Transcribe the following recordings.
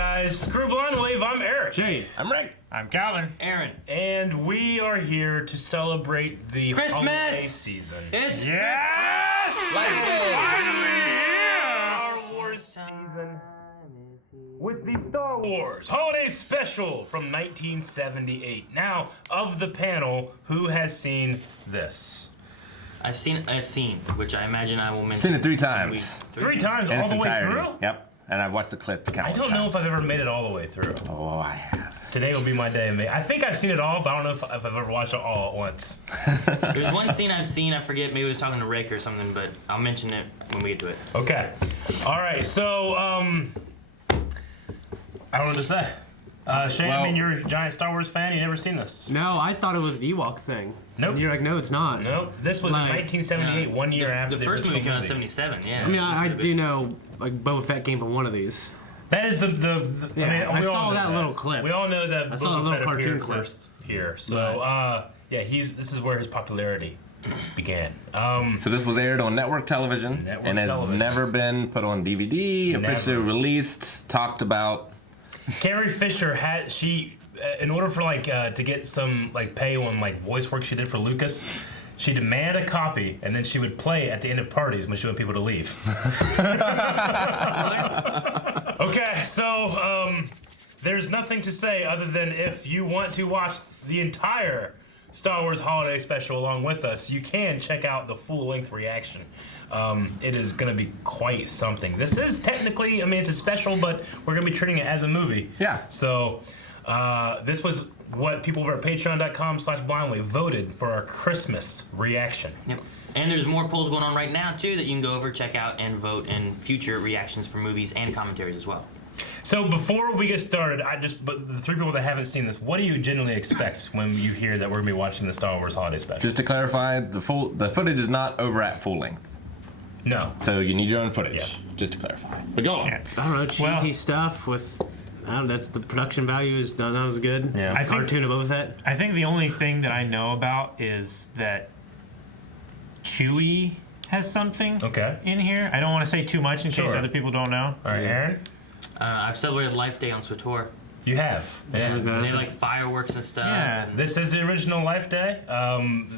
guys, Screw Blind Wave, I'm Eric. Jay. I'm Rick. I'm Calvin. Aaron. And we are here to celebrate the holiday season. It's yes! Christmas! Star Wars season with the Star Wars Holiday Special from 1978. Now, of the panel, who has seen this? I've seen a scene, which I imagine I will mention. Seen it 3 times. Three times, In all its the way entirety. through? Yep. And I've watched the clip countless I don't know times. if I've ever made it all the way through. Oh, I have. Today will be my day. I think I've seen it all, but I don't know if I've ever watched it all at once. There's one scene I've seen, I forget, maybe I was talking to Rick or something, but I'll mention it when we get to it. Okay. All right, so, I don't know what to say. Shane, Well- I mean, you're a giant Star Wars fan. You never seen this? No, I thought it was the Ewok thing. Nope. And you're like, no, it's not. Nope. This was in Like, 1978, 1 year after the first movie original came out in '77. Yeah. I mean, I do know, like, Boba Fett came from one of these. That is the Yeah, I mean, I we all saw know that little clip. We all know that I saw a Boba little Fett cartoon appeared clip. first here. So, yeah, this is where his popularity began. So this was aired on network television Network and has television. never been put on DVD, officially Never. released, talked about. Carrie Fisher in order for to get some pay on voice work she did for Lucas, she demanded a copy and then she would play at the end of parties when she wanted people to leave. Okay, so there's nothing to say other than if you want to watch the entire Star Wars Holiday Special along with us, you can check out the full-length reaction. It is going to be quite something. This is technically, I mean, it's a special, but we're going to be treating it as a movie. Yeah. So this was what people over at patreon.com/blindwave voted for our Christmas reaction. Yep. And there's more polls going on right now, too, that you can go over, check out, and vote in future reactions for movies and commentaries as well. So before we get started, but the 3 people that haven't seen this, what do you generally expect when you hear that we're going to be watching the Star Wars Holiday Special? Just to clarify, the footage is not over at full length. No. So you need your own footage, Yeah. just to clarify. But go on. I don't know, cheesy stuff with... I don't know, that's the production value is not as good. Yeah. A I think- cartoon of Boba Fett. I think the only thing that I know about is that Chewie has something Okay. in here. I don't want to say too much in case Sure. other people don't know. All right, Aaron? I've celebrated Life Day on Swator. You have. Yeah. Okay. And they like fireworks and stuff. Yeah. and- This is the original Life Day.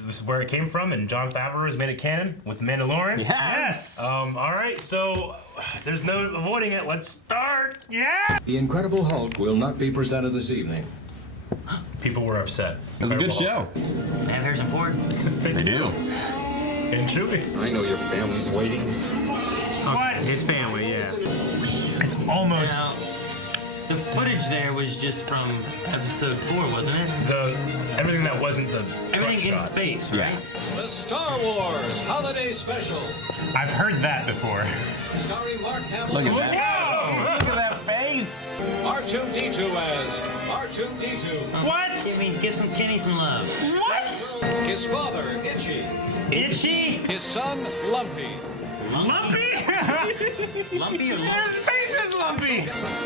This is where it came from, and Jon Favreau has made it canon with The Mandalorian. Yes! All right, so there's no avoiding it. Let's start. Yeah! The Incredible Hulk will not be presented this evening. People were upset. It was a good show. They have Harrison Ford. They do. And Chewie. I know your family's waiting. What? His family, yeah. It's almost... Now, the footage there was just from episode 4, wasn't it? Everything that wasn't the Everything in front shot. space, Yeah. right? The Star Wars Holiday Special, I've heard that before. starring Mark Hamill. Look at that. Whoa! Look at that face. R2-D2 as R2-D2. What? Give some Kenny some love. What? His father, Itchy. Itchy? His son, Lumpy. Lumpy? Lumpy or His lumpy? face is lumpy!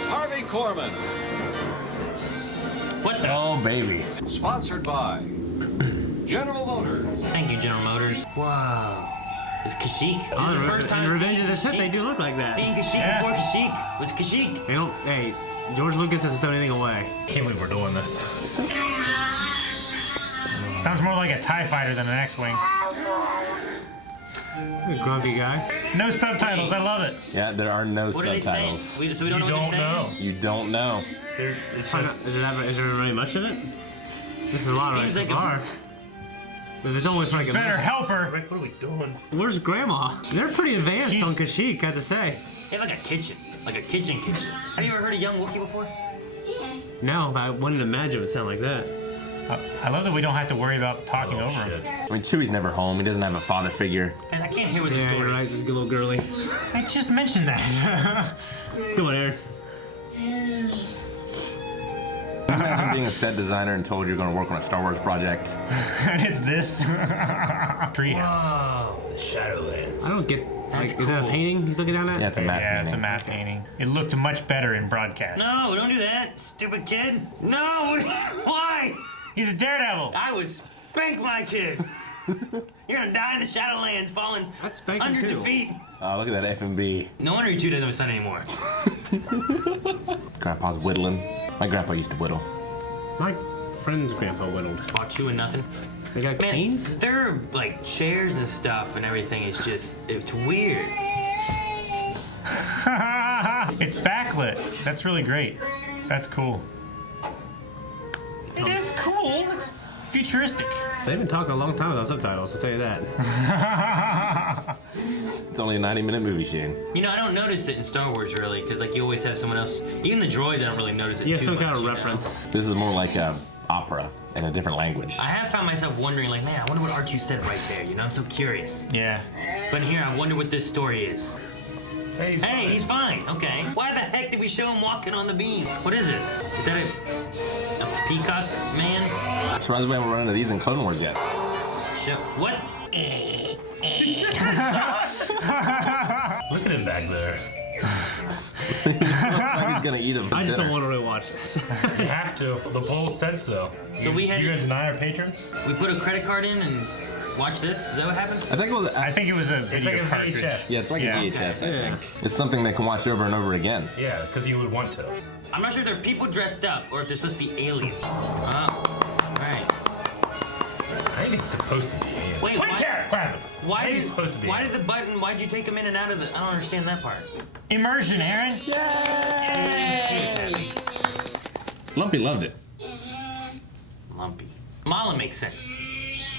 Harvey Korman. What the? Oh, baby. Sponsored by General Motors. Thank you, General Motors. Wow. It's Kashyyyk. This is the first time in Revenge seeing of the Sith, they Kashyyyk. do look like that. Seeing Kashyyyk Yeah. before Kashyyyk was Kashyyyk. They don't... Hey, George Lucas hasn't thrown anything away. Can't believe we're doing this. Sounds more like a TIE fighter than an X-Wing. A grumpy guy. No subtitles, I love it. Yeah, there are no What are they saying? subtitles. So we don't know You what don't they're know. saying? You don't know. It's Is there really much of it? This is a lot right Seems so like a- far. But there's only like a Better help her. Rick, what are we doing? Where's Grandma? They're pretty advanced She's- on Kashyyyk, I have to say. They have like a kitchen. Like a kitchen. Have you ever heard a young Wookiee before? No, but I wouldn't imagine it would sound like that. I love that we don't have to worry about talking over him. I mean, Chewie's never home. He doesn't have a father figure. And I can't hear what the Yeah, story you're right. is. This is a little girly. I just mentioned that. Come on, Aaron. Imagine being a set designer and told you're going to work on a Star Wars project. And it's this. Treehouse. Oh. Shadowlands. I don't get. That's Like, is that a cool. painting he's looking down at? Yeah, it's a map Yeah, painting. it's a map painting. It looked much better in broadcast. No, don't do that, stupid kid. No, why? He's a daredevil. I would spank my kid. You're gonna die in the Shadowlands, falling That's spanking hundreds too. of feet. Oh, look at that F&B. No wonder your two doesn't have a son anymore. Grandpa's whittling. My grandpa used to whittle. My friend's grandpa whittled. All chewing nothing. They got Man, canes? there are like chairs and stuff and everything. It's weird. It's backlit. That's really great. That's cool. It is cool. It's futuristic. They've been talking a long time without subtitles, I'll tell you that. It's only a 90-minute movie, Shane. You know, I don't notice it in Star Wars really, because like you always have someone else. Even the droid, I don't really notice it You have too some much. kind of you know? reference. This is more like a opera in a different language. I have found myself wondering, like, man, I wonder what R2 said right there. You know, I'm so curious. Yeah. But here, I wonder what this story is. Hey, Hey, he's fine. Okay. Why the heck did we show him walking on the beam? What is this? Is that a peacock man? I'm surprised we haven't run into these in Clone Wars yet. What? Look at him back there. Looks like he's gonna eat them. I just don't want to really watch this. You have to. The poll said so. So we had- You're gonna deny our patrons? We put a credit card in and watch this? Is that what happened? I think it was. I think it was a It's video like a cartridge. VHS. Yeah, it's like Yeah. a VHS. I Yeah. think it's something they can watch over and over again. Yeah, because you would want to. I'm not sure if they're people dressed up or if they're supposed to be aliens. Alright. I think it's supposed to be. Wait, Quick why- carrot, grab it. Why Maybe did, it's supposed to be. why did the button, why'd you take him in and out of the, I don't understand that part. Immersion, Aaron. Lumpy loved it. Lumpy. Mala makes sense.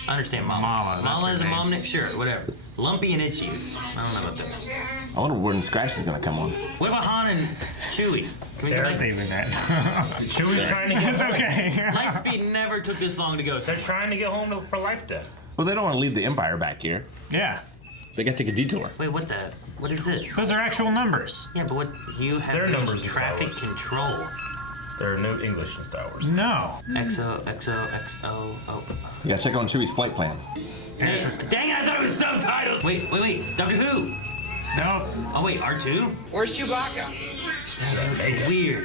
I understand Mala. Mala, that's Mala her is a name. mom name, sure, whatever. Lumpy and Itchy is, I don't know about this. I wonder when Scratch is gonna come on. What about Han and Chewie? Can we go They're back? Saving that. Chewie's trying to get It's home. okay. Lightspeed never took this long to go. They're trying to get home for Life Day. Well, they don't want to leave the Empire back here. Yeah. They got to take a detour. Wait, what is this? Those are actual numbers. Yeah, but what, you have They're those numbers in Star traffic Wars. control. There are no English in Star Wars. No. XO, oh. You gotta check on Chewie's flight plan. Hey, dang it, I thought it was subtitles! Wait, Doctor Who? No. Oh wait, R2? Where's Chewbacca? Dang, that looks weird.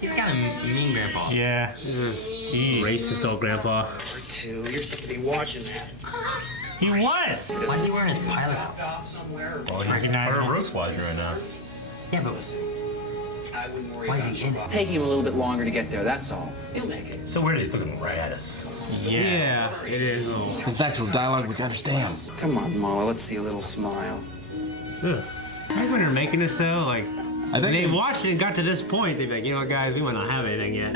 He's kind of mean, Grandpa. Yeah. Jeez. Racist old grandpa. R2, you're supposed to be watching that. He was. Why is he wearing his pilot outfit? Off somewhere. Well, he's Recognize part of him. Rogue Squadron right now. Yeah, but I wouldn't worry why is about he in it? Taking him a little bit longer to get there, that's all. He'll make it. So weird, he's looking right at us. Yeah, it is. This actual dialogue we can understand. Come on, Mala, let's see a little smile. Ugh. I think when they're making this though, like, I think they watched it and got to this point, they'd be like, you know what, guys, we might not have anything yet.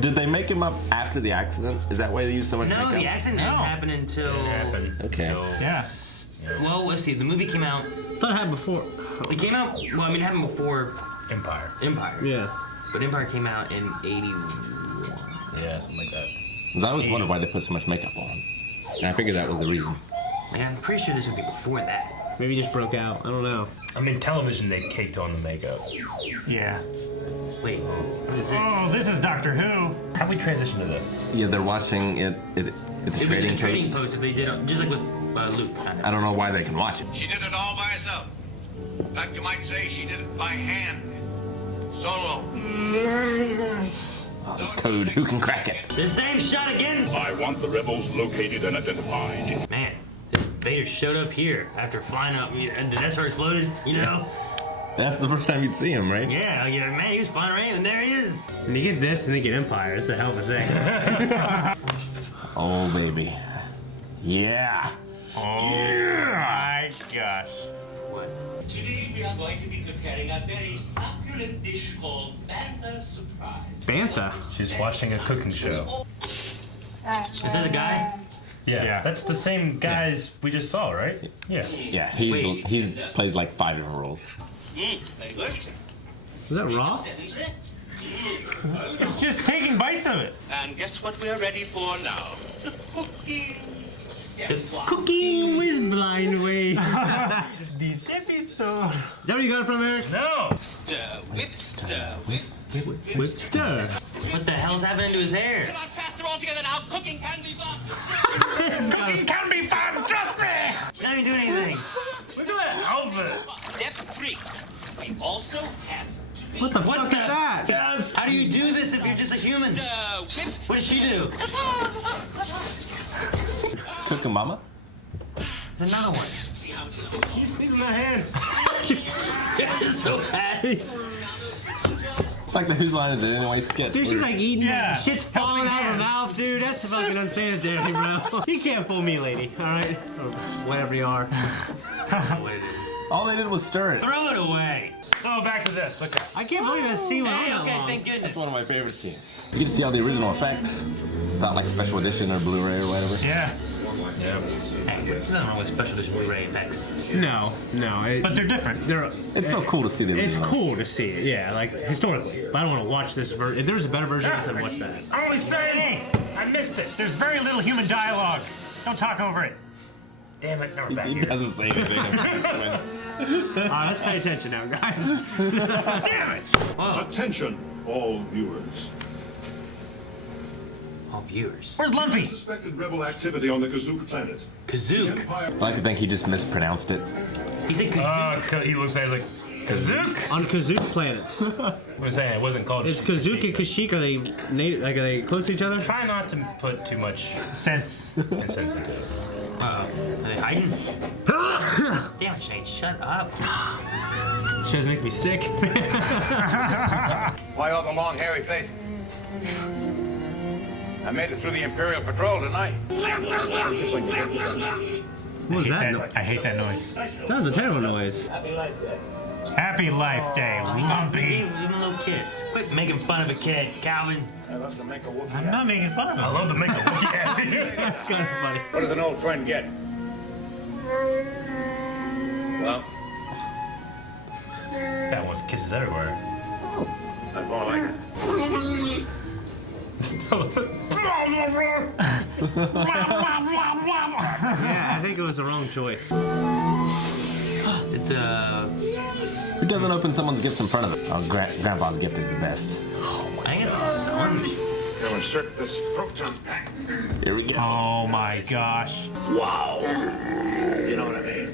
Did they make him up after the accident? Is that why they use so much No, makeup? the accident didn't No. happen until. Happened. Okay. Yeah. Well, let's see. The movie came out. I thought it happened before. It came out. Well, I mean, it happened before Empire. Empire. Yeah. But Empire came out in '81. Yeah, something like that. 'Cause I always wondered why they put so much makeup on. And I figured that was the reason. Like, I'm pretty sure this would be before that. Maybe it just broke out. I don't know. I mean, television, they caked on the makeup. Yeah. Wait, what is Oh, this? this is Doctor Who. How do we transition to this? Yeah, they're watching it. It's a It was trading a trading post. post that they did, just like with Luke, kind of. I don't know why they can watch it. She did it all by herself. In fact, you might say she did it by hand. Solo. Oh, this code, who can crack it? The same shot again. I want the rebels located and identified. Man, this Vader showed up here after flying up, and the Death Star exploded. You know? That's the first time you'd see him, right? Yeah, man, he was flying around, and there he is. And you get this and then get Empire. It's the hell of a thing. Oh, baby. Yeah. Oh my gosh. What? Today we are going to be preparing a very succulent dish called Bantha Surprise. Bantha. She's watching a cooking show. Is that the guy? Yeah, Yeah. that's the same guys we just saw, right? Yeah. Yeah, Wait. he's plays like 5 different roles. Very good. Is that raw? It's just taking bites of it. And guess what we are ready for now? The cooking. Step one. Cooking with blind way. This episode. Is that what you got from Eric? No! Stir, whip, stir, whip. With stir. What the hell's happening to his hair? Come on, faster all together now. Cooking can be fun. Cooking can be fun, trust me. He's not even doing anything. Look at that outfit! Step 3. We also have to What the fuck is that? Yes! How do you do this if you're just a human? What does she do? Cooking mama? There's another one. You sneezing that hand. So happy. It's like the Whose Line Is It Anyway skit. Dude, she's like eating Yeah. it. Shit's falling out of her hands. mouth, dude. That's fucking unsanitary, bro. You can't fool me, lady. All right, or whatever you are. What it is. All they did was stir it. Throw it away. Oh, back to this. Okay. I can't believe that scene went on Hey, that okay, long. thank goodness. That's one of my favorite scenes. You get to see all the original effects. Not like special edition or Blu-ray or whatever. Yeah. Yeah. Hey, there's nothing wrong with special edition Blu-ray effects. No. But they're different. It's still cool to see the It's original. cool to see it, yeah, like historically. But I don't want to watch this version. If there's a better version, I said watch that. I'm only saying, I missed it. There's very little human dialogue. Don't talk over it. Damn it, now we're back He here. doesn't say anything in consequence. Let's pay attention now, guys. Damn it! Whoa, Attention, all viewers. all viewers. Where's Lumpy? Suspected rebel activity on the Kazook planet. Kazook. Empire. I like to think he just mispronounced it. He said Kazook. He looks like Kazook. On Kazook planet. I'm saying it wasn't called. Is Kazook and Kashyyyk, are they close to each other? Try not to put too much Sense. incense into it. Are they hiding? Damn it, Shane, shut up. She doesn't make me sick. Why all the long, hairy face? I made it through the Imperial Patrol tonight. What was that? I hate that noise. That was a terrible noise. Happy Life Day, Lumpy. Give him a little kiss. Quit making fun of a kid, Calvin. I'm not making fun of I him. love to make a Wookiee happy. That's kind of funny. What does an old friend get? Well, This guy wants kisses everywhere. that's more like it. Yeah, I think it was the wrong choice. It's Who doesn't open someone's gifts in front of them? Oh, Grandpa's gift is the best. I think it's a sponge. Now insert this proton pack. Here we go. Oh my gosh. Wow. You know what I mean?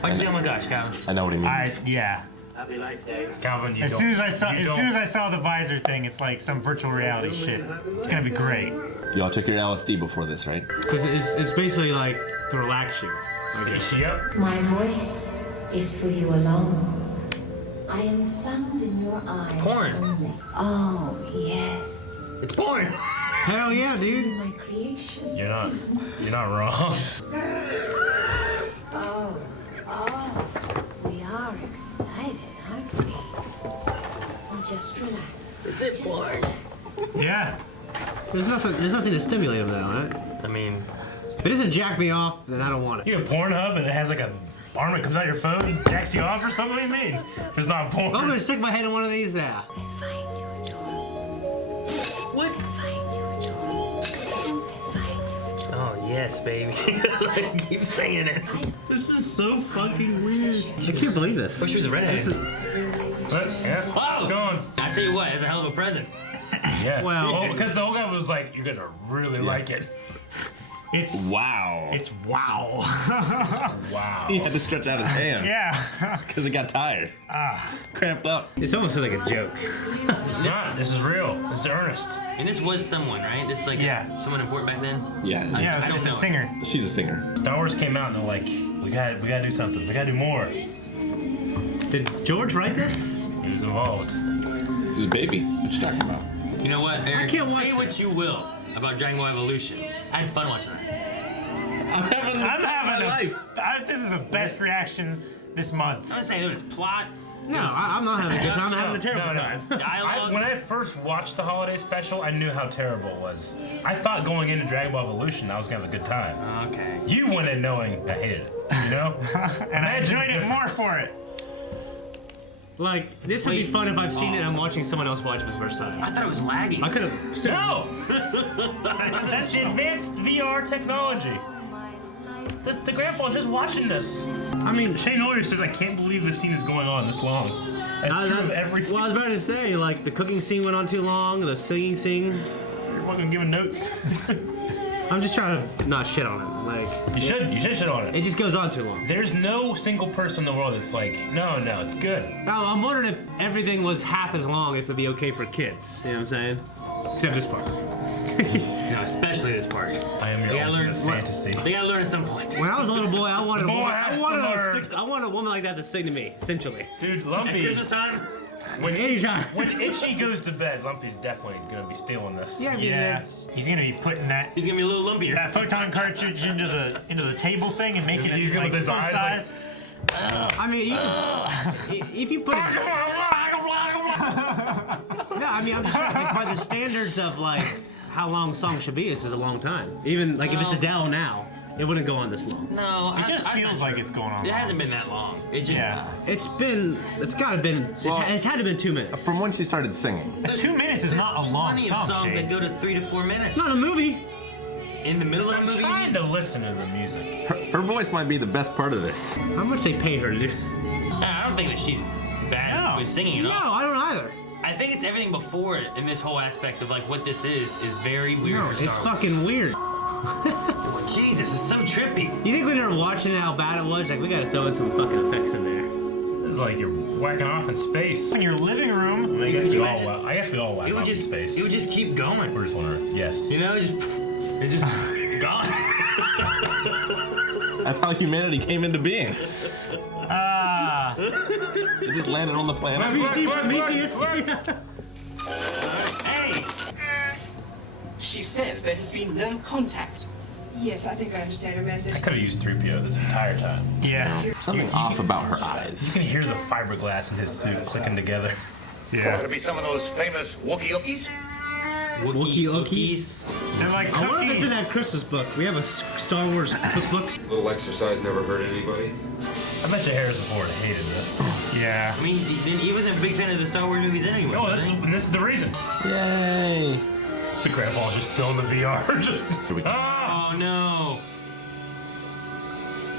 Why'd you say, oh my gosh, Calvin? I know what he means. Yeah. Happy Life Day. Calvin, you As don't. soon as I saw, you as don't- soon as I saw the visor thing, it's like some virtual reality shit. It's gonna be great. Y'all took your LSD before this, right? Because it's basically like to relax you. I guess. Yep. My voice is for you alone. I am found in your eyes. Porn. Only. Oh, yes. It's porn. Hell yeah, dude. My creation. You're not wrong. Oh, we are excited, aren't we? Well, just relax. Is it porn? Yeah. There's nothing to stimulate him though, right? I mean, If it doesn't jack me off, then I don't want it. You have Pornhub and it has like a arm that comes out your phone and jacks you off or something? What do you mean? If it's not porn. I'm gonna stick my head in one of these now. I find you adorable. what? I find you adorable. I find you adorable. Oh, yes, baby. Keep saying it. This is so fucking weird. I can't believe this. Wish she was a redhead. But, yeah. Whoa! Go on. I tell you what, that's a hell of a present. Yeah. Well- because the whole guy was like, you're gonna really like it. It's Wow. it's wow. Wow. He had to stretch out his hand. Yeah. Because he got tired. Cramped up. It's almost like a joke. It's not. This is real. It's earnest. And this was someone, right? This is like Yeah. someone important back then? Yeah. I Yeah, don't it's a know. singer. She's a singer. Star Wars came out and they're like, we gotta do something. We gotta do more. Did George write this? He was involved. She's a baby. What you talking about? You know what, Eric? can't watch Say what you will about Dragon Ball Evolution. I had fun watching that. I'm having the I'm time of my having life. this is the best reaction this month. I'm not saying there was plot, No, I'm not having a good time. I'm having a terrible No. time. dialogue. When I first watched the holiday special, I knew how terrible it was. I thought going into Dragon Ball Evolution, I was gonna have a good time. Okay. You went in knowing I hated it, you know? And I enjoyed it more for it. Like, this would be fun if I've seen it and I'm watching someone else watch it for the first time. I thought it was lagging. I could have. No! That's the advanced VR technology. The grandpa's just watching this. I mean, Shane Hoyer says, I can't believe this scene is going on this long. That's true of every well, I was scene. about to say, like, the cooking scene went on too long, the singing scene. You're fucking giving notes. I'm just trying to not shit on it. Like You should shit on it. it just goes on too long. There's no single person in the world that's like, no, it's good. Now, I'm wondering if everything was half as long, if it'd be okay for kids. You know what I'm saying? Except this part. No, especially this part. I am your ultimate fantasy. They gotta learn at some point. When I was a little boy, I wanted has to learn. I wanted a woman like that to sing to me, essentially. Dude, At Lumpy. Christmas time? Anytime. When Itchy goes to bed, Lumpy's definitely gonna be stealing this. Yeah, Yeah, he's gonna be putting that He's gonna be a little lumpier. that photon cartridge into the table thing and making He's it gonna like with his full eyes size. I mean, if you put it. No, I mean, I'm just saying, like, by the standards of like how long songs should be, this is a long time. Even like if it's Adele now, it wouldn't go on this long. No, It just feels like it's going on. It hasn't been that long. It just It's gotta been. It's had to been 2 minutes. From when she started singing. 2 minutes is not a long plenty song. of songs Shane. that go to 3 to 4 minutes. Not a movie. In the middle of a I'm movie. trying to listen to the music. Her voice might be the best part of this. How much they pay her to do? I don't think that she's bad with singing at No, all. I don't either. I think it's everything before it, and this whole aspect of like what this is very weird No, for Star it's Wars. fucking weird. Jesus, it's so trippy. You think when they were watching how bad it was, like we gotta throw in some fucking effects in there. This is like you're whacking off in space. In your living room. I guess Could we you all, imagine? I guess we all whack It would off in just space. It would just keep going. We're just on Earth. Yes. You know, it's just gone. That's how humanity came into being. Ah. It just landed on the planet. Have you seen Prometheus? Hey. She says there has been no contact. Yes, I think I understand her message. I could have used 3PO this entire time. Yeah. Something off about her eyes. You can hear the fiberglass in his suit clicking together. Gonna be some of those famous Wookiee. Wookiee. They're like I wonder if it's in cookies. that Christmas book. We have a Star Wars cookbook. A little exercise never hurt anybody. I bet you Harrison Ford hated this. Yeah. I mean, he wasn't a big fan of the Star Wars movies anyway. No, this is the reason. Yay. The grandpa's just still in the VR. Just, Oh no.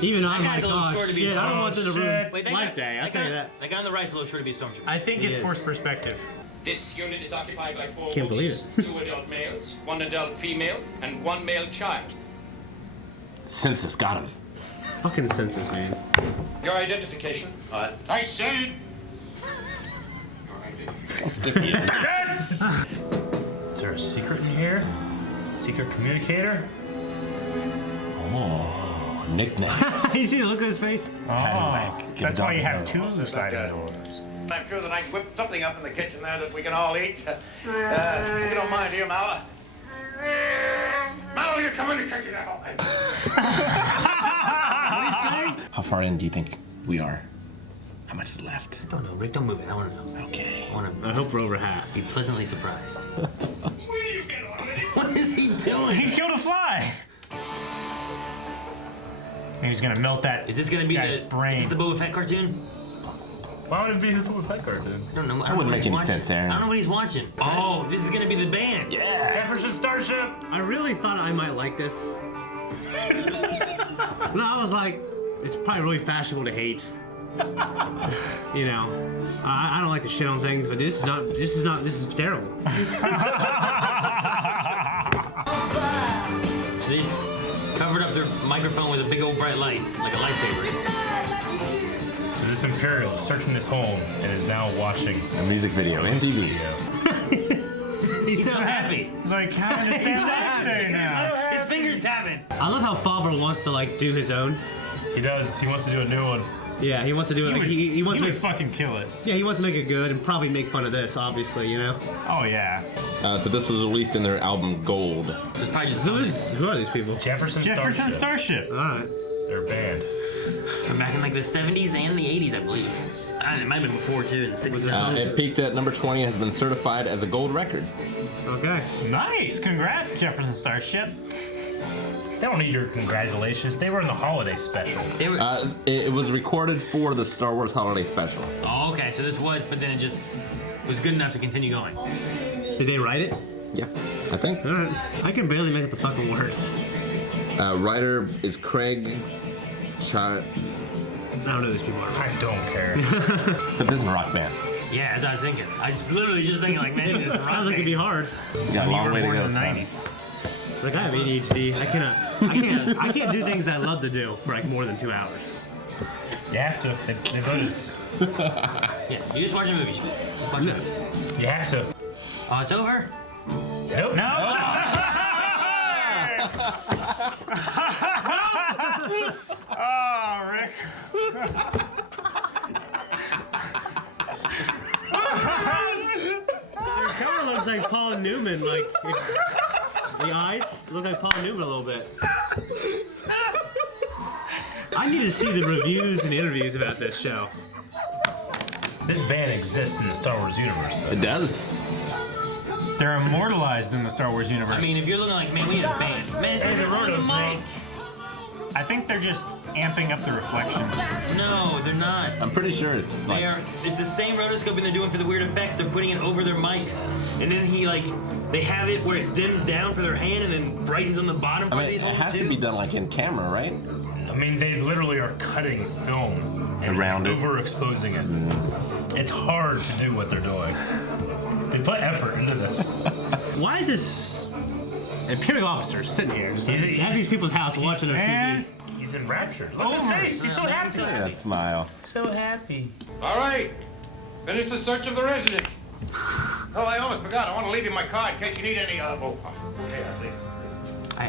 Even I'm That like, guy's a little oh short to be. shit, I don't want them to ruin Wait, Life Day, I'll tell you that. That guy on the right's a little short to be a stormtrooper. I think it's He is. forced perspective. This unit is occupied by 4 Can't believe Wookiees, 2 adult males, 1 adult female, and 1 male child. Census got him. Fucking census, man. Your identification? I said. I'll stick you. is there a secret in here? Secret communicator? Oh, nicknames. You see the look on his face? Oh, Give that's a why dog you a have bone. two sliding doors. I'm sure that I can whip something up in the kitchen there that we can all eat. If you don't mind here, Mala. Mala, you come in the kitchen now. How far in do you think we are? How much is left? I don't know, Rick. Don't move it. I want to know. Okay. I want to I hope we're over half. be pleasantly surprised. What is he doing? He killed a fly. And he's gonna melt that. Is this gonna be guy's the brain? Is this the Boba Fett cartoon? Why would it be the Boba Fett cartoon? I don't know. That wouldn't make any sense, Aaron. I don't know what he's watching. Oh, this is gonna be the band. Yeah. Jefferson Starship. I really thought I might like this. No, I was like, it's probably really fashionable to hate. You know, I don't like to shit on things, but this is terrible. So they just covered up their microphone with a big old bright light, like a lightsaber. So this Imperial is searching his home and is now watching A music video, MTV. He's so happy. He's like, how did it life day now? His fingers tapping. I love how Favre wants to like do his own. He does. He wants to do a new one. Yeah, he wants to do it. Like, he wants to would make. fucking kill it. Yeah, he wants to make it good and probably make fun of this, obviously, you know. Oh yeah. So this was released in their album Gold. It's probably just Who are these people? Jefferson Starship. All right. They're a band. from back in like the 70s and the 80s, I believe. It might have been before too, in the 60s. It peaked at number 20 and has been certified as a gold record. Okay. Nice. Congrats, Jefferson Starship. They don't need your congratulations. They were in the holiday special. It was recorded for the Star Wars Holiday Special. Oh, okay. So this was, but then it just was good enough to continue going. Did they write it? Yeah, I think. All right. I can barely make it the fucking words. Writer is Craig. I don't know who these people are. I don't care. But this is a rock band. Yeah, as I was thinking. I was literally just thinking, like, man, it's a rock Sounds like it'd be hard. You got a long way to go, in the son. 90s. Like, I have ADHD. I can't do things I love to do for like more than 2 hours. You have to. They voted. Yeah, you just watch a movie. Watch No. a movie. You have to. Oh, it's over? Nope. No! Oh, Rick. It kind of looks like Paul Newman. Like, the eyes look like Paul Newman a little bit. I need to see the reviews and interviews about this show. This band exists in the Star Wars universe. It does. They're immortalized in the Star Wars universe. I mean, if you're looking like, man, we had a band. Man, it's Hey, the on Rotos, mic. I think they're just amping up the reflections. No, they're not. I'm pretty sure it's like. It's the same rotoscoping they're doing for the weird effects. They're putting it over their mics, and then they have it where it dims down for their hand and then brightens on the bottom. I mean, it has to be done like in camera, right? I mean, they literally are cutting film and Around it. overexposing it. It's hard to do what they're doing. They put effort into this. Why is this Imperial officer sitting here just at these people's house watching their TV? He's enraptured. Look at his face. He's so happy. Look at that smile. So happy. All right. Finish the search of the resident. Oh, I almost forgot. I want to leave you my card in case you need any. Okay, I'll leave.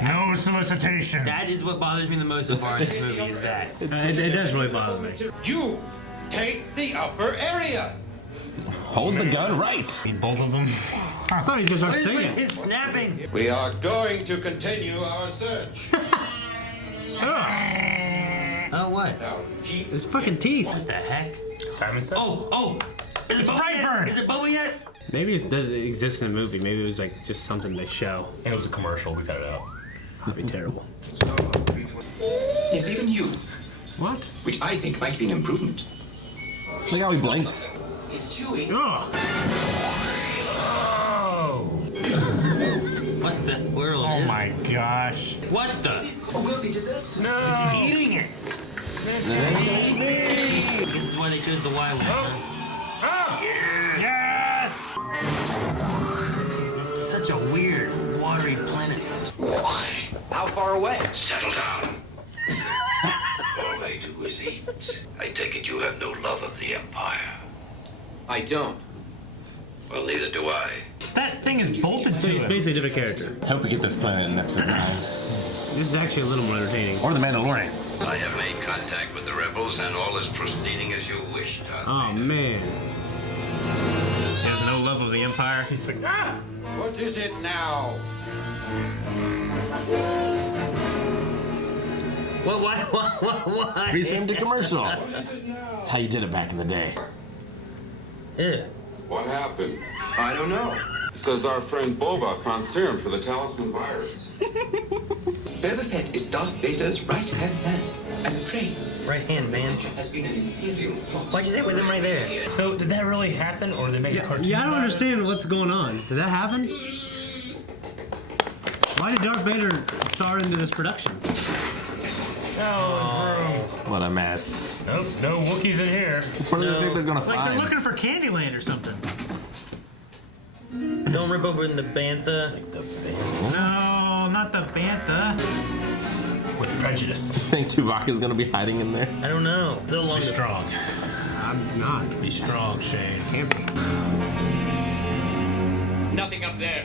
No solicitation. That is what bothers me the most so far in this movie. Is that It does really bother me. You take the upper area. Hold the gun right. Both of them. I thought he was going to start singing. It's snapping. We are going to continue our search. Oh, what? Now keep. His fucking teeth. What the heck? Simon says. Oh! Is it Boba yet? Is it Boba yet? Maybe it doesn't exist in the movie. Maybe it was like just something they show. It was a commercial. We cut it out. That'd be terrible. Yes, even you. What? Which I think might be an improvement. Look how he blinks. It's Chewie. Oh! What the world? Oh my gosh. What the? Oh, will be desserts. No! It's eating it. This is why they chose the Y one. Yes! It's such a weird, watery planet. How far away? Settle down. All they do is eat. I take it you have no love of the Empire. I don't. Well, neither do I. That thing is bolted So to he's it. basically a different character. I hope we get this planet in episode 9. This is actually a little more entertaining. Or the Mandalorian. I have made contact with the rebels, and all is proceeding as you wish, Darth Oh, man. He has no love of the Empire. He's like, ah! What is it now? What? Free stream to commercial. That's how you did it back in the day. Yeah. What happened? I don't know. It says our friend Boba found serum for the talisman virus. Boba Fett is Darth Vader's right-hand man. I'm afraid. Right hand, man. Has been an imperial plot. Why'd you say with him right there? So did that really happen, or did they make a cartoon? Yeah, I don't about it? understand what's going on. Did that happen? Why did Darth Vader star into this production? What a mess. Nope, no Wookiees in here. What do they think they're gonna Like find? they're looking for Candyland or something. Don't rip open the bantha. No, not the bantha. With prejudice. Think Chewbacca's gonna be hiding in there? I don't know. So long. Be strong. I'm not. Be strong, Shane. Can't be. Nothing up there.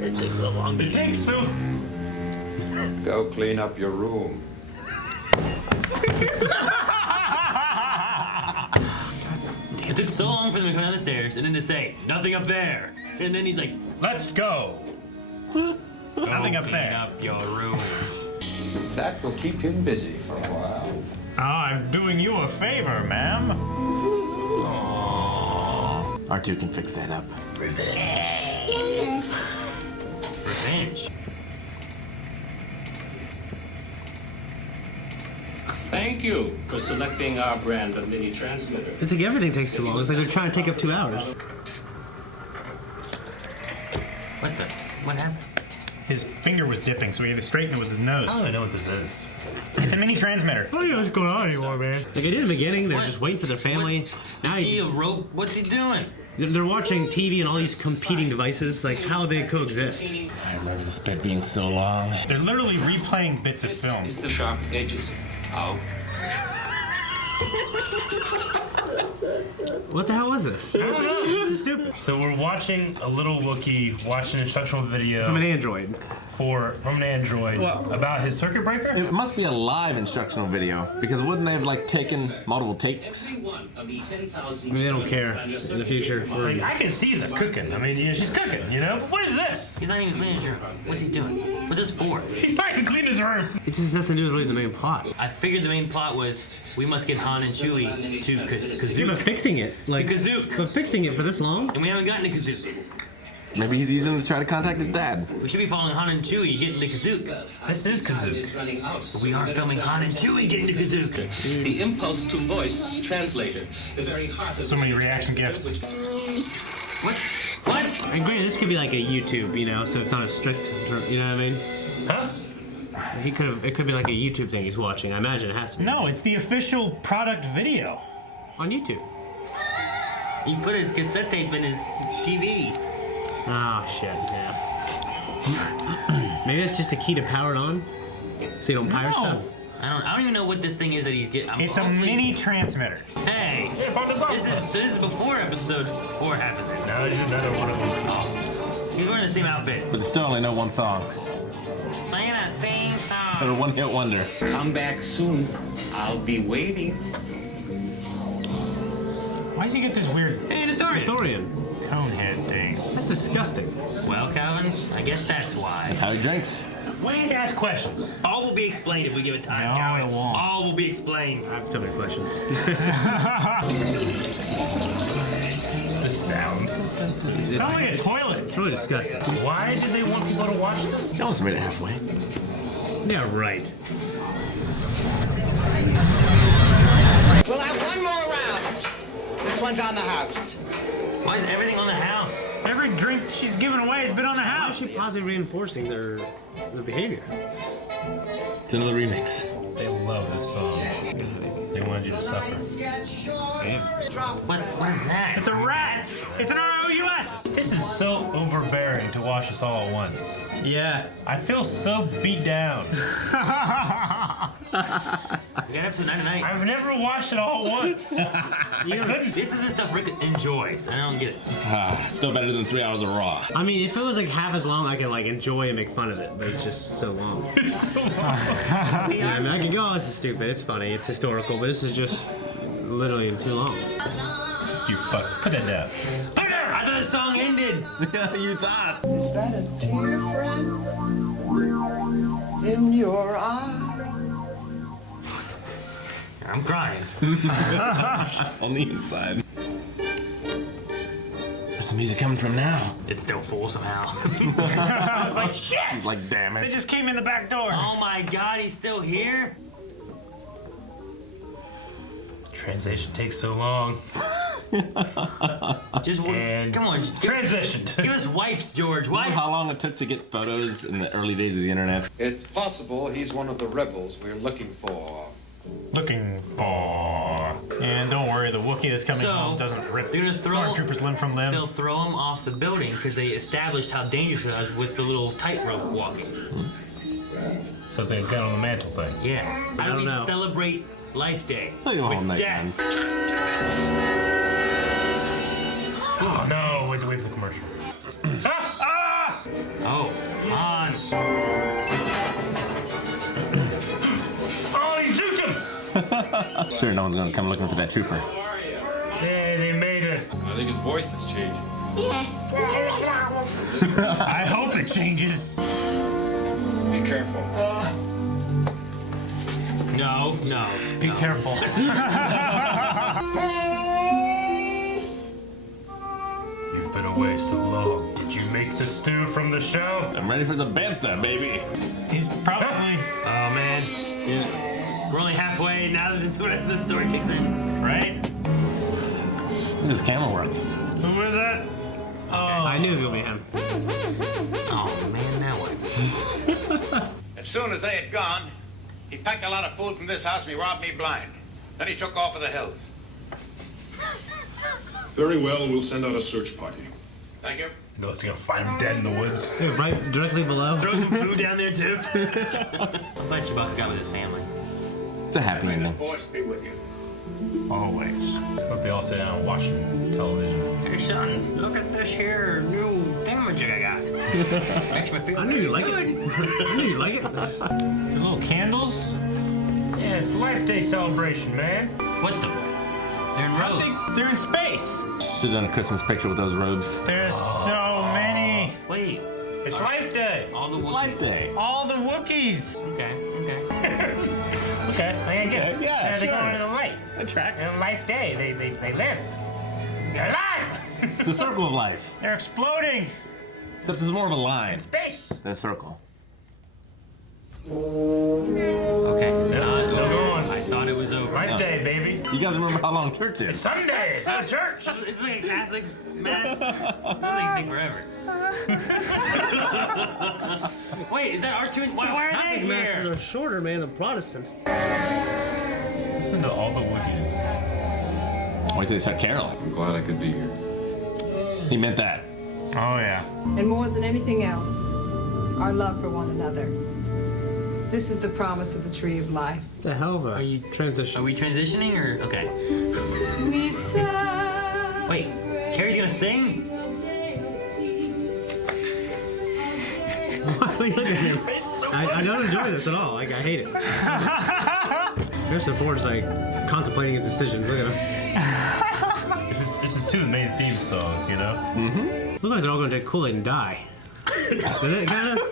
It takes so long to It takes so. Go clean up your room. It took so long for them to come down the stairs and then to say, nothing up there. And then he's like, Let's go. Nothing up clean there. up your room. That will keep him busy for a while. Oh, I'm doing you a favor, ma'am. R2 can fix that up. Revenge. Thank you for selecting our brand of mini transmitter. It's like everything takes too long. It's like they're trying to take up 2 hours. What the? What happened? His finger was dipping, so he had to straighten it with his nose. I don't even know what this is. It's a mini transmitter. I don't know what's going on anymore, man. Like, I did in the beginning, they're just waiting for their family. Now Is he a rope? What's he doing? They're watching TV and all these competing devices. Like, how they coexist. I remember this bit being so long. They're literally replaying bits of film. Is the sharp edges out? What the hell was this? I don't know. This is stupid. So we're watching a little Wookiee watch an instructional video From an android. from an android about his circuit breaker. It must be a live instructional video because wouldn't they have like taken multiple takes? Maybe they don't care in the future. Like, I can see the cooking. I mean, she's cooking, you know? But what is this? He's not even cleaning his room. What's he doing? What's this for? He's not even cleaning his room. It just has nothing to do with the main plot. I figured the main plot was we must get Han and Chewie to Kazook. Yeah, but fixing it. Like, to Kazook. But fixing it for this long? And we haven't gotten to Kazook. Maybe he's using it to try to contact his dad. We should be following Han and Chewie getting to Kazook. This is Kazook. But we are filming Han and Chewie getting to Kazook. The impulse to voice translator. The very heart of So many reaction gifs. What? And granted, this could be like a YouTube, you know, so it's not a strict, you know what I mean? Huh? It could be like a YouTube thing he's watching. I imagine it has to be. No, it's the official product video. On YouTube. He put his cassette tape in his TV. Oh, shit, yeah. Maybe that's just a key to power it on? So you don't pirate stuff? I don't even know what this thing is that he's getting. It's a mini transmitter. Hey, this is before episode 4 happened. No, it's another one of them. He's wearing the same outfit. But they still only know one song. Playing that same song. They're a one-hit wonder. Come back soon. I'll be waiting. Why does he get this weird Hey, Thorian. conehead thing? That's disgusting. Well, Calvin, I guess that's why. That's how he drinks. Wayne ask questions. All will be explained if we give it time, No, Calvin. it won't. All will be explained. I have too many questions. The sound. Sounds like a toilet. It's really disgusting. Why did they want people to watch this? They almost made it halfway. Yeah, right. We'll have one more round. This one's on the house. Why is everything on the house? Every drink she's given away has been on the How is house. she positively reinforcing their behavior? It's another remix. They love this song. They wanted you to suffer. What is that? It's a rat. It's an ROUS. This is so overbearing to watch us all at once. Yeah. I feel so beat down. We got episode 99. I've never watched it all at once. This is the stuff Rick enjoys. I don't get it. Still better than 3 hours of Raw. I mean, if it was like half as long, I could like enjoy and make fun of it, but it's just so long. Yeah, I mean, I could go, oh, this is stupid, it's funny, it's historical, but this is just literally too long. You fuck. Put that down. I thought the song ended. Yeah, you thought. Is that a tear, friend? In your eye? I'm crying. On the inside. Where's the music coming from now? It's still full somehow. I was like, shit. He's like, damn They it. just came in the back door. Oh my God, he's still here? Translation takes so long. Just And come on. transition. Give us wipes, George. Wipes. How long it took to get photos in the early days of the internet? It's possible he's one of the rebels we're looking for. Looking for. And don't worry, the Wookiee that's coming So, home doesn't rip they're gonna throw stormtroopers limb from limb. They'll throw him off the building because they established how dangerous it was with the little tightrope walking. So it's like a gun on the mantle thing. Yeah. How do don't we know. celebrate Life Day? Leave him all With night, death. Oh no, wait to wait for the commercial. Oh, on. Oh, you juked him! Sure, no one's gonna come looking for that trooper. Hey, they made it. I think his voice is changing. I hope it changes. Be careful. No. Be careful. You've been away so long. Did you make the stew from the show? I'm ready for some bantha, baby. He's probably. Oh man. We're only halfway now that the rest of the story kicks in. Right? Look at this camera work. Who was that? Oh, I knew it was gonna be him. Oh man, that one. As soon as they had gone, he packed a lot of food from this house and he robbed me blind. Then he took off for the hills. Very well, we'll send out a search party. Thank you. No, it's gonna find him dead in the woods. Right directly below. Throw some food down there too. I'm glad Chewbacca got with his family. It's a happy ending. Force be with you. Always. Hope they all sit down and watch television. Hey son, look at this here new thingamajig I got. Makes me feel I knew you like good. it. I knew you like it. The little candles? Yeah, it's Life Day celebration, man. What the? They're in robes. They're in space. Should've done a Christmas picture with those robes. There's so many. Wait. It's Life Day. All the It's Wookiees. Life Day. All the Wookiees. Okay. Okay, I get it. Yeah, They go sure. into the light. That tracks. It's Life Day. They live. They're alive. The circle of life. They're exploding. Except it's more of a line Space. than a circle. Okay. Still going. I thought it was over. Life Day, baby. You guys remember how long church It's is? Sunday. It's not church. It's like a Catholic mass. Those things take forever. Wait, is that our two? Why are they Catholic masses here? are shorter, man, than Protestant. Listen to all the Wookiees. Wait till they start carol. I'm glad I could be here. He meant that. Oh, yeah. And more than anything else, our love for one another. This is the promise of the Tree of Life. It's a hell of a transition. Are we transitioning or okay? We celebrate Wait, Carrie's gonna sing? Why are you looking at me? I don't enjoy this at all. Like, I hate it. Harrison Ford's like contemplating his decisions. Look at him. This is to the main theme song, you know? Mm-hmm. Look like they're all gonna take Kool-Aid and die. Isn't it kind of?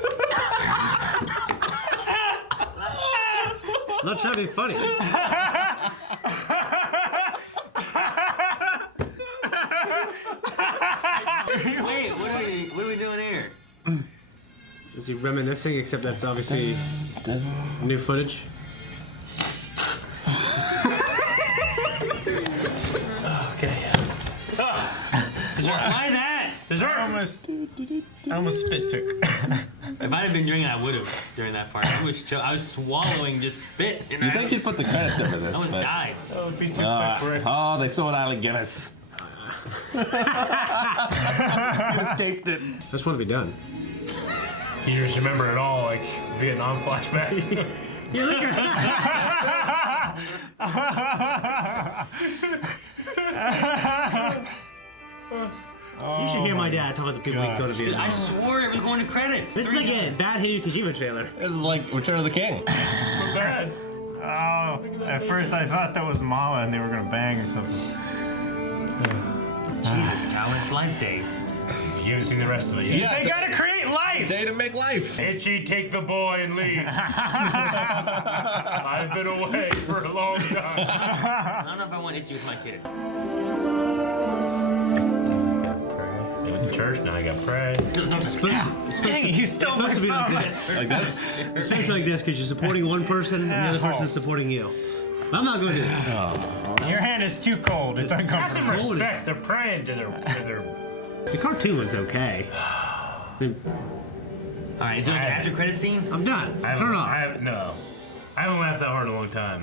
I'm not trying to be funny. Wait, what are we doing here? Is he reminiscing? Except that's obviously new footage. Okay. Why that? Dessert. I almost spit took. If I'd have been drinking, I would have during that part. I was swallowing just spit. And You think you'd put the credits over this? I almost but- died. That would be too quick for it. Oh, they sold Alec Guinness. You escaped it. I just want to be done. You just remember it all, like Vietnam flashback. You look at You should hear my dad talk about the people who go to Vietnam. I swore it was going to credits. This is like a bad Hideo Kojima trailer. This is like Return of the King. Bad. Oh, at first I thought that was Mala and they were gonna bang or something. Jesus, Cal, it's Life Day. You haven't seen the rest of it yet. Yeah, They gotta create life! Day to make life. Itchy, take the boy and leave. I've been away for a long time. I don't know if I want Itchy with my kid. They went to church, now I got pray. Dang, you stole my It's supposed to be like phone. this. Like this? It's supposed to be like this because you're supporting one person and the other person is supporting you. I'm not going to do this. Your hand is too cold. It's Have some uncomfortable. respect. They're praying to their. The cartoon was okay. Alright, is there an after credit scene? I'm done. Turn it off. No. I haven't laughed that hard in a long time.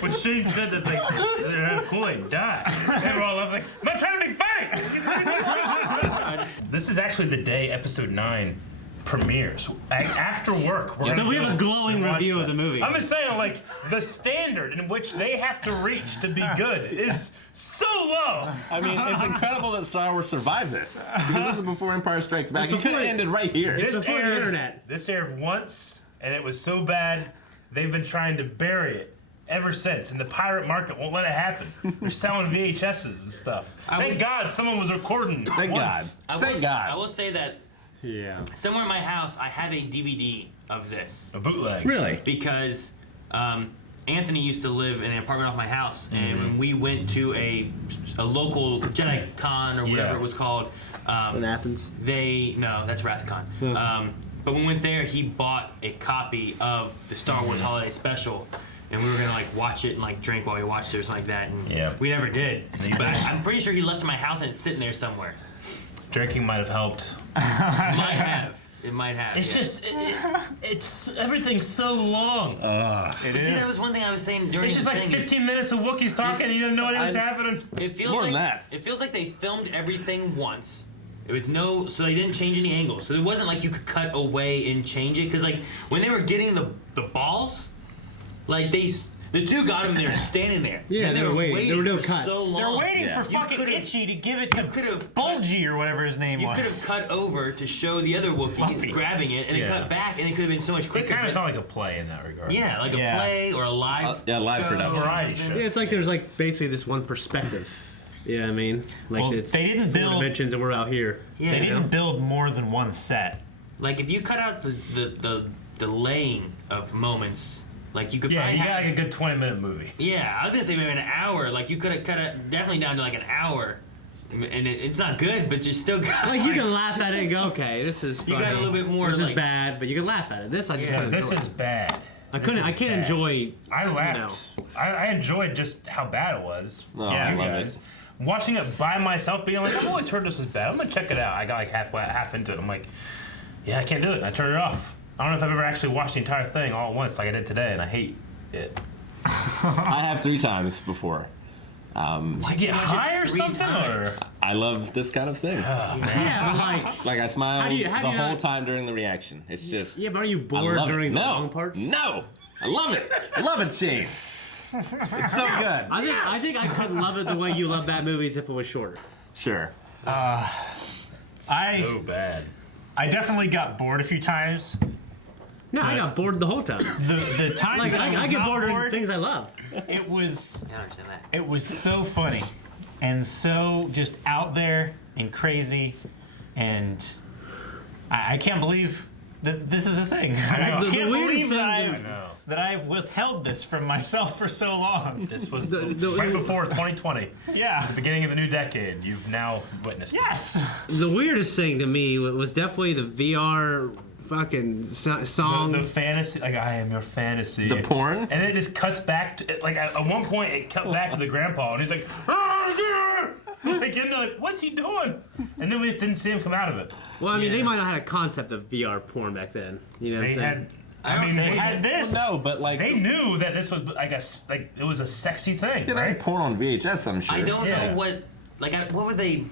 When Shane said that's like, they're having Kool-Aid, die. They were all left like, I'm not trying to be funny! This is actually the day episode 9 premieres. After work, we're So gonna we have go a glowing and watch review of that. the movie. I'm just saying, like, the standard in which they have to reach to be good is so low. I mean, it's incredible that Star Wars survived this. Because this is before Empire Strikes Back. You could have ended right here. It's before the internet. This aired once, and it was so bad, they've been trying to bury it ever since. And the pirate market won't let it happen. They're selling VHSs and stuff. Thank God someone was recording Thank once. God. Thank God. I will say that Yeah. somewhere in my house, I have a DVD of this. A bootleg. Really? Because Anthony used to live in an apartment off my house, and when we went to a local Jedi Con or whatever it was called, In Athens. no, that's Wrathcon. But when we went there, he bought a copy of the Star Wars Holiday Special, and we were gonna like watch it and like drink while we watched it or something like that. And we never did. But I'm pretty sure he left it in my house and it's sitting there somewhere. Drinking might have helped. Might have. It might have. It's just, it's everything's so long. See, that was one thing I was saying during. It's just like 15 minutes of Wookiees talking, and you don't know what was happening. It feels More like than that. It feels like they filmed everything once. With so they didn't change any angles. So it wasn't like you could cut away and change it. Because like when they were getting the balls, like the two got them and they were standing there. Yeah, they were waiting. There were no cuts. So long. They're waiting for fucking Itchy to give it to Bulgy or whatever his name was. You could have cut over to show the other Wookiees grabbing it, and then cut back, and it could have been so much quicker. It kind of felt like a play in that regard. Yeah, like a play or a live live show. production. Variety show. Yeah, it's like there's like basically this one perspective. Yeah, I mean, like Well, it's they didn't 4 build- dimensions and we're out here. Yeah, They didn't build more than one set. Like if you cut out the delaying of moments, like you could Yeah, probably you got have, like a good 20-minute movie. Yeah, I was gonna say maybe an hour. Like you could have cut it definitely down to like an hour, and it's not good, but you still got Like you can laugh at it and go, okay, this is funny. You got a little bit more. This like, is bad, but you can laugh at it. This I just couldn't This enjoy. is bad. I can't enjoy. I laughed. I enjoyed just how bad it was. Oh, Yeah, I you love guys. Watching it by myself, being like, I've always heard this was bad. I'm gonna check it out. I got like half into it. I'm like, yeah, I can't do it. And I turned it off. I don't know if I've ever actually watched the entire thing all at once like I did today, and I hate it. I have 3 times before. Did you get high or something? Or? I love this kind of thing. Yeah, but like I smiled how do the you whole not- time during the reaction. It's just. Yeah, but are you I bored love it. during the No. long parts? No, I love it. I love it, Shane. It's so good. I think I could love it the way you love Bat movies if it was shorter. Sure. So bad. I definitely got bored a few times. No, I got bored the whole time. The times Like that I was I get not bored in bored, things I love. it was I understand that. it was so funny and so just out there and crazy, and I can't believe that this is a thing. I know. can't The weirdest believe thing- that I've withheld this from myself for so long. This was right before 2020. Yeah. The beginning of the new decade. You've now witnessed Yes. The weirdest thing to me was definitely the VR fucking song. The fantasy, like I am your fantasy. The porn? And then it just cuts back to, like at one point it cut back to the grandpa and he's like, "Ah, yeah." Like, and they're like, what's he doing? And then we just didn't see him come out of it. Well, I mean, they might not have had a concept of VR porn back then. You know what They I'm saying? had. I mean, They had this. No, but like. they knew that this was, I guess, like it was a sexy thing, Yeah, they right? had porn on VHS, I'm sure. I don't Yeah. know what, like, what were they?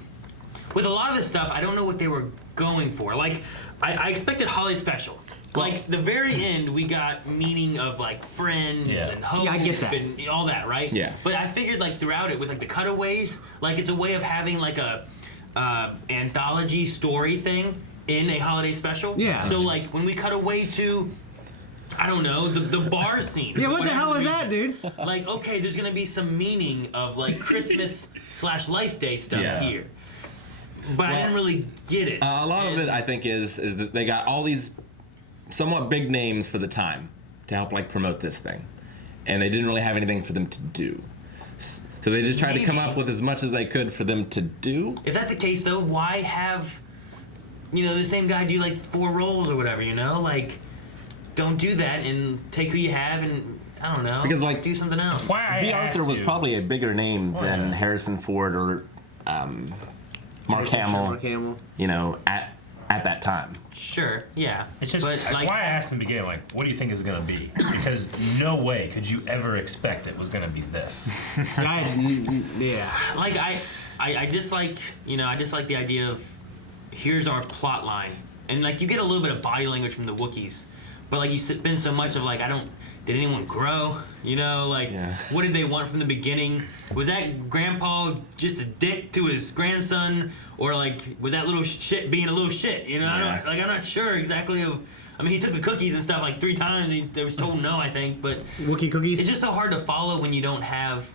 With a lot of this stuff, I don't know what they were going for. Like, I expected holiday special. Like the very end, we got meaning of like friends and hope Yeah, I get that. and all that, right? Yeah. But I figured like throughout it with like the cutaways, like it's a way of having like a anthology story thing in a holiday special. Yeah. So like when we cut away to, I don't know, the bar scene. Yeah, what the whatever hell is we- that, dude? Like, okay, there's gonna be some meaning of like Christmas / Life Day stuff Yeah. here, but I didn't really get it. A lot of it, I think, is that they got all these somewhat big names for the time to help like promote this thing, and they didn't really have anything for them to do. So they just tried to come up with as much as they could for them to do. If that's the case, though, why have the same guy do like 4 roles or whatever? Like, don't do that and take who you have and I don't know. Because, like, do something else. B. Arthur was probably a bigger name than Harrison Ford or Mark Hamill. Mark Hamill. At that time. Sure, yeah. It's just But, that's like, why I asked in the beginning, like, what do you think is gonna be? Because no way could you ever expect it was gonna be this. Yeah. Like I dislike I dislike the idea of here's our plot line, and like you get a little bit of body language from the Wookiees, but like you spend so much of like did anyone grow? What did they want from the beginning? Was that grandpa just a dick to his grandson, or like was that little shit being a little shit? Yeah. I'm not sure exactly. I mean, he took the cookies and stuff like 3 times. He was told no, I think, but Wookiee cookies. it's just so hard to follow when you don't have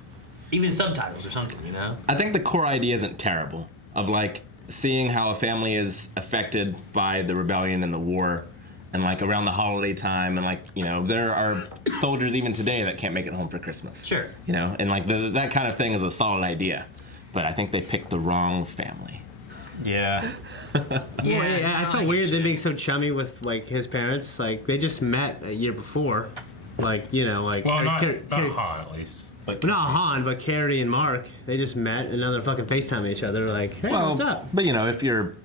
even subtitles or something. I think the core idea isn't terrible of like seeing how a family is affected by the rebellion and the war, and like around the holiday time, and like there are soldiers even today that can't make it home for Christmas. Sure. And like that kind of thing is a solid idea, but I think they picked the wrong family. Yeah. I felt weird them being so chummy with like his parents. Like they just met a year before. Like like. Well, not Carrie- Han at least. But not Han, but Carrie and Mark. They just met and now they're fucking FaceTiming each other. Like, hey, what's up? But if you're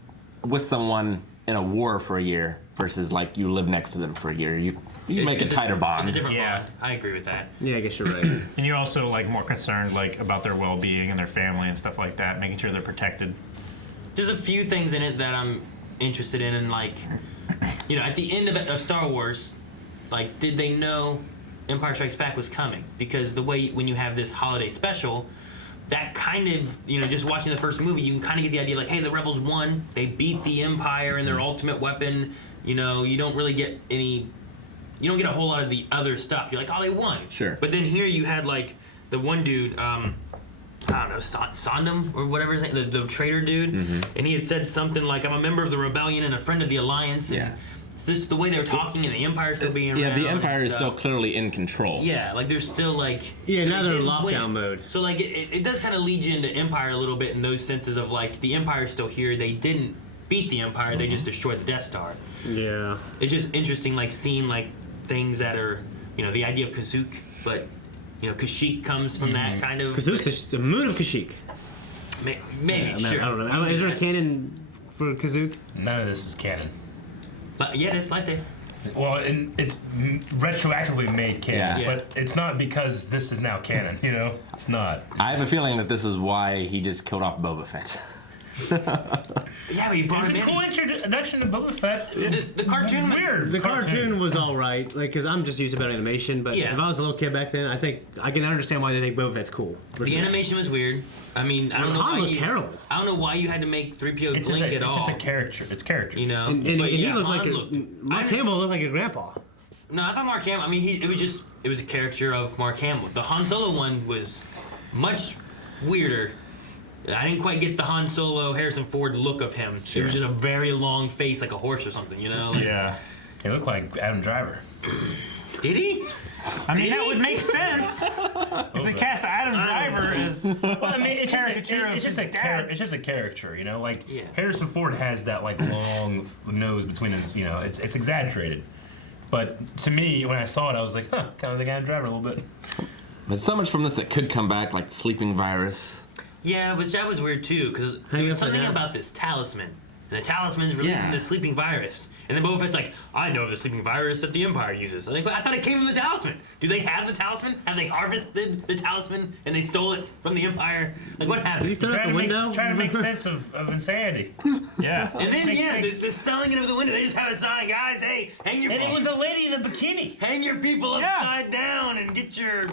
with someone in a war for a year versus like you live next to them for a year. You make a tighter bond. It's a different bond. I agree with that. Yeah, I guess you're right. And you're also like more concerned like about their well-being and their family and stuff like that, making sure they're protected. There's a few things in it that I'm interested in, and like, you know, at the end of Star Wars, like, did they know Empire Strikes Back was coming? Because the way when you have this holiday special, that kind of, you know, just watching the first movie, you can kind of get the idea like, hey, the Rebels won, they beat the Empire and their ultimate weapon. You know, you don't really get any, you don't get a whole lot of the other stuff. You're like, oh, they won. Sure. But then here you had like the one dude, I don't know, Sondam or whatever his name, the traitor dude, and he had said something like, I'm a member of the rebellion and a friend of the Alliance. And it's just the way they were talking, and the Empire's still being around. Yeah, the Empire is still clearly in control. Yeah, like there's still like... Yeah, so now they're in lockdown mode. So like it does kind of lead you into Empire a little bit in those senses of like, the Empire's still here, they didn't beat the Empire, they just destroyed the Death Star. Yeah. It's just interesting like seeing like things that are, you know, the idea of Kashyyyk, but... You know, Kashyyyk comes from that kind of... Kashyyyk, the moon of Kashyyyk. Maybe, sure. I don't know. Is there a canon for Kashyyyk? None of this is canon. Yeah, it's like that. Well, it's retroactively made canon, but it's not because this is now canon, you know? It's not. I have a feeling that this is why he just killed off Boba Fett. Yeah, but he brought him in. It's a cool introduction to Boba Fett. The cartoon was weird. The cartoon was all right, like, because I'm just used to about animation. But if I was a little kid back then, I think I can understand why they think Boba Fett's cool. The animation was weird. I mean, I don't know why terrible. I don't know why you had to make 3PO blink at all. It's just a character. It's character. You know, and he looked like Mark Hamill looked like a grandpa. No, I thought Mark Hamill. I mean, it was a character of Mark Hamill. The Han Solo one was much weirder. I didn't quite get the Han Solo, Harrison Ford look of him. It was just a very long face, like a horse or something, you know? Like, yeah. He looked like Adam Driver. Did he? I mean, that would make sense if they cast Adam Driver as. Well, I mean, it's just a character, you know. Like Harrison Ford has that like long nose between his, you know, it's exaggerated. But to me, when I saw it, I was like, huh, kind of like Adam Driver a little bit. But so much from this that could come back, like the sleeping virus. Yeah, but that was weird too, because there was something about this talisman. And the talisman's releasing the sleeping virus. And then Boba Fett's like, I know of the sleeping virus that the Empire uses. I'm like, but I thought it came from the talisman. Do they have the talisman? Have they harvested the talisman and they stole it from the Empire? Like, what happened? Did he throw it out the window? Trying to make sense of insanity. Yeah. And then, this selling it over the window. They just have a sign, guys, hey, hang your... And it was a lady in a bikini. Hang your people upside down and get your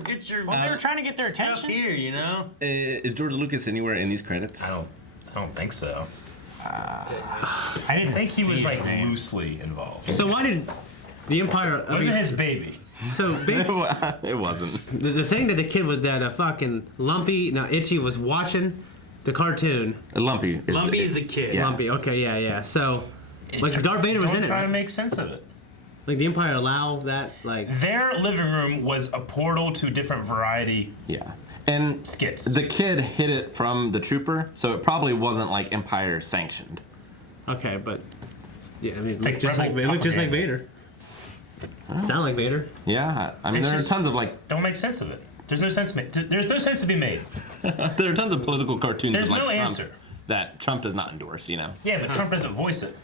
Well, they were trying to get their stuff attention here, you know? Is George Lucas anywhere in these credits? I don't think so. I didn't think he was see like his name. loosely involved. So why did the Empire? Wasn't his baby? So it wasn't. The thing that the kid was that fucking Itchy was watching the cartoon. Lumpy. Lumpy is the kid. Yeah. Lumpy. Okay, yeah. So, like Darth Vader was in it. Don't try right? to make sense of it. Like the Empire allow that, like their living room was a portal to different variety. Yeah. And skits. The kid hid it from the trooper, so it probably wasn't like Empire sanctioned. Okay, but yeah, I mean, it looked just like Vader. Sound like Vader. Yeah, I mean, there are tons of like. Don't make sense of it. There's no sense. There's no sense to be made. There are tons of political cartoons. There's of, like, no Trump answer. That Trump does not endorse, you know. Yeah, but Trump doesn't voice it.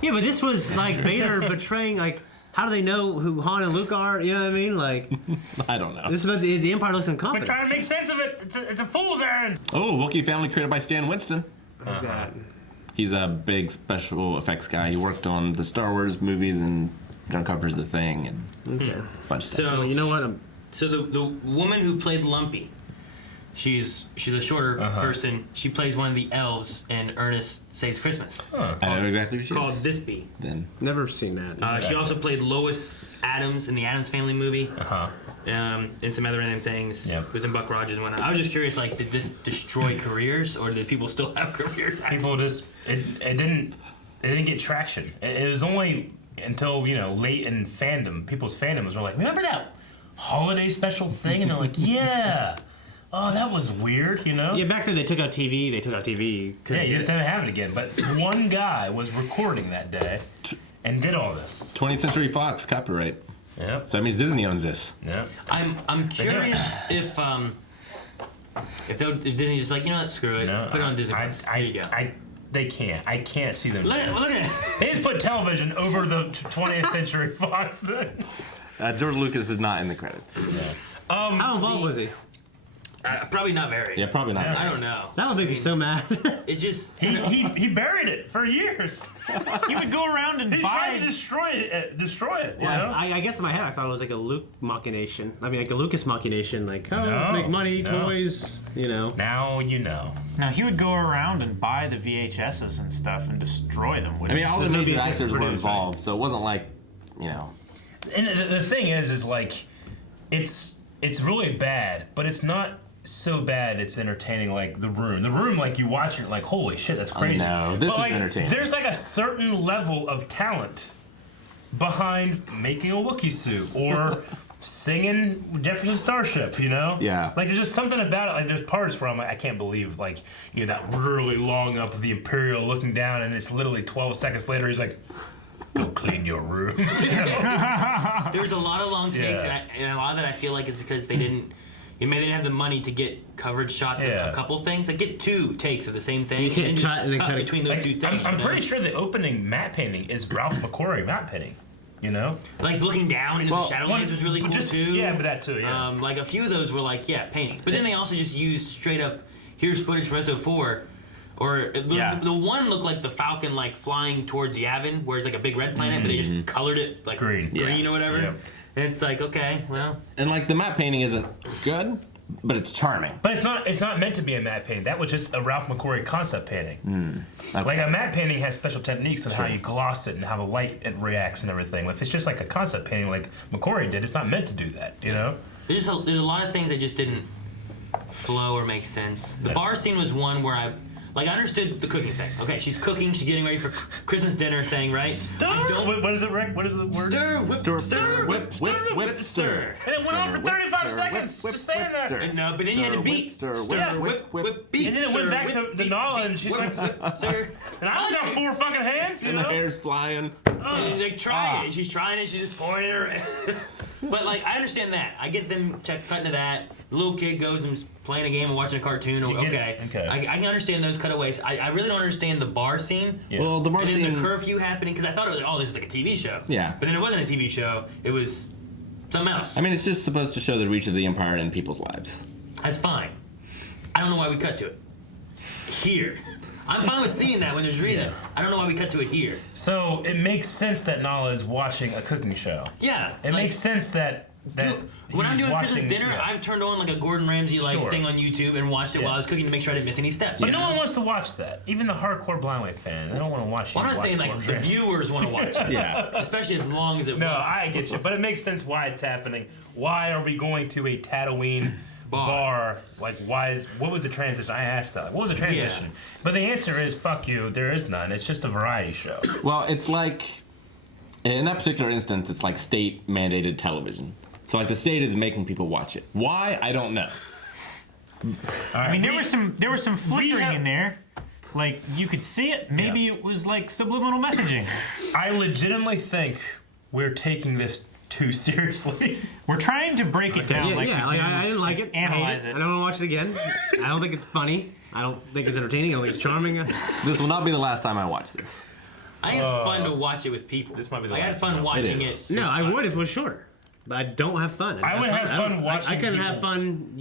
Yeah, but this was like Vader betraying like. How do they know who Han and Luke are? You know what I mean? Like, I don't know. This is about the Empire looks incompetent. We're trying to make sense of it. It's a fool's errand. Oh, Wookiee family created by Stan Winston. Who's that? He's a big special effects guy. He worked on the Star Wars movies and John Carpenter's The Thing and a bunch of stuff. Well, you know what? So the woman who played Lumpy, she's a shorter person. She plays one of the elves in Ernest Saves Christmas. I know exactly who she is. Called Thisbe. Then never seen that. She also played Lois Adams in the Addams Family movie. And some other random things. Yep. Was in Buck Rogers and whatnot. I was just curious, like, did this destroy careers, or did people still have careers? People just it didn't get traction. It was only until late in fandom, people's fandoms were like, remember that holiday special thing? And they're like, yeah. Oh, that was weird, you know? Yeah, back then they took out TV. Yeah, you just didn't have it again. But one guy was recording that day and did all this. 20th Century Fox copyright. Yeah. So that means Disney owns this. Yeah. I'm curious if Disney just like, you know what, screw it, put it on Disney Plus. There you go. They can't. I can't see them. Look at it. They just put television over the 20th Century Fox thing. George Lucas is not in the credits. How involved was he? Probably not very. Yeah, probably not. I don't know. That would make me so mad. It just he buried it for years. He would go around and He tried to destroy it. You know? I guess in my head I thought it was like a Luke machination. I mean, like a Lucas machination. Like, let's make money, toys. You know. Now you know. No, he would go around and buy the VHSs and stuff and destroy them. I mean, all the major actors were involved, so it wasn't like, you know. And the thing is like, it's really bad, but it's not so bad it's entertaining. Like The Room, like you watch it like, holy shit, that's crazy. No, this is like, entertaining. There's like a certain level of talent behind making a Wookiee suit or singing Jefferson Starship, you know? Yeah. Like there's just something about it. Like there's parts where I'm like, I can't believe, like, you know, that really long up of the Imperial looking down, and it's literally 12 seconds later he's like, go clean your room. There's a lot of long takes, and a lot of that I feel like is because they didn't. Maybe they didn't have the money to get coverage shots of a couple things. Like get 2 takes of the same thing. You can't cut and then cut between those 2 things. I'm pretty sure the opening matte painting is Ralph McQuarrie matte painting. You know, like looking down into the Shadowlands was really cool too. Yeah, but that too. Yeah. Like a few of those were like paintings, but then they also just used straight up. Here's footage from Episode 4. Or the one looked like the Falcon like flying towards Yavin, where it's like a big red planet, but they just colored it like green or whatever. Yeah. And it's like, okay, well. And like the matte painting isn't good, but it's charming. But it's not meant to be a matte painting. That was just a Ralph McQuarrie concept painting. Okay. Like a matte painting has special techniques on how you gloss it and how the light reacts and everything. If it's just like a concept painting like McQuarrie did, it's not meant to do that, you know? There's a lot of things that just didn't flow or make sense. The bar scene was one where I understood the cooking thing. Okay, she's cooking, she's getting ready for Christmas dinner thing, right? Stir! What is it, Rick? What is the word? Stir, whip, stir. And it went on for 35 seconds, just saying that. No, but then you had to beat. Stir, whip, beat. And then it went back to Nala, and she's like, stir. And I only got 4 fucking hands, you And know? the hair's flying. So like, try it. She's trying it, she's just pouring it around. But like, I understand that. I get them cutting to that. The little kid goes and is playing a game and watching a cartoon. Okay. I can understand those cutaways. I really don't understand the bar scene. Yeah. Well, the bar and scene. then the curfew happening, because I thought it was like, oh, this is like a TV show. Yeah. But then it wasn't a TV show. It was something else. I mean, it's just supposed to show the reach of the Empire in people's lives. That's fine. I don't know why we cut to it here. I'm fine with seeing that when there's reason. I don't know why we cut to it here. So it makes sense that Nala is watching a cooking show. Yeah. It makes sense that when I'm doing watching, Christmas dinner, I've turned on like a Gordon Ramsay thing on YouTube and watched it while I was cooking to make sure I didn't miss any steps. But no one wants to watch that. Even the hardcore Blindway fan, they don't want to watch it. Well, I'm not saying like the viewers want to watch it. Yeah. Especially as long as it No, I get you. But it makes sense why it's happening. Why are we going to a Tatooine bar? Like, what was the transition? I asked that. What was the transition? But the answer is, fuck you, there is none. It's just a variety show. Well, it's like, in that particular instance, it's like state mandated television. So like the state is making people watch it. Why? I don't know. I mean, there was some flickering in there. Like you could see it. Maybe it was like subliminal messaging. I legitimately think we're taking this too seriously. We're trying to break it down. I didn't like it. Analyze it. I don't want to watch it again. I don't think it's funny. I don't think it's entertaining. I don't think it's charming. This will not be the last time I watch this. I think it's fun to watch it with people. This might be the I had last fun time. watching it. No, I would if it was shorter. But I don't have fun. I would have fun watching. I couldn't have fun.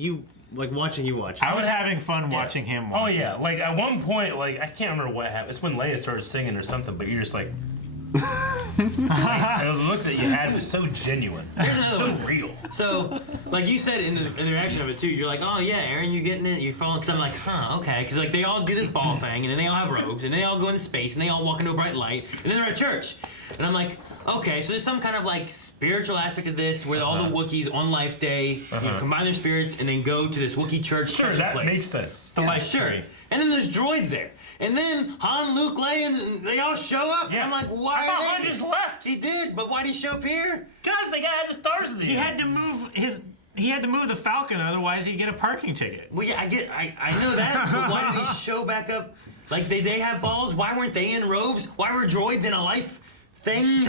Watching you watch. I was having fun watching him watch. Oh yeah, like at one point, like I can't remember what happened. It's when Leia started singing or something, but you're just like, the look that you had was so genuine, so real. So, like you said in the reaction of it too, you're like, oh yeah, Aaron, you getting it? You're following? Because I'm like, huh, okay. Because like they all do this ball thing, and then they all have robes, and they all go into space, and they all walk into a bright light, and then they're at church, and I'm like. Okay, so there's some kind of like spiritual aspect of this where all the Wookiees on Life Day combine their spirits and then go to this Wookiee church. Sure, that place. makes sense. The life tree. And then there's droids there. And then Han, Luke, Leia, and they all show up. Yeah. And I'm like, why I are thought they? Han just left. He did, but why did he show up here? Because the guy had the stars of the He had to move the Falcon, otherwise he'd get a parking ticket. Well, yeah, I know that, but why did he show back up? Like, they have balls? Why weren't they in robes? Why were droids in a life thing?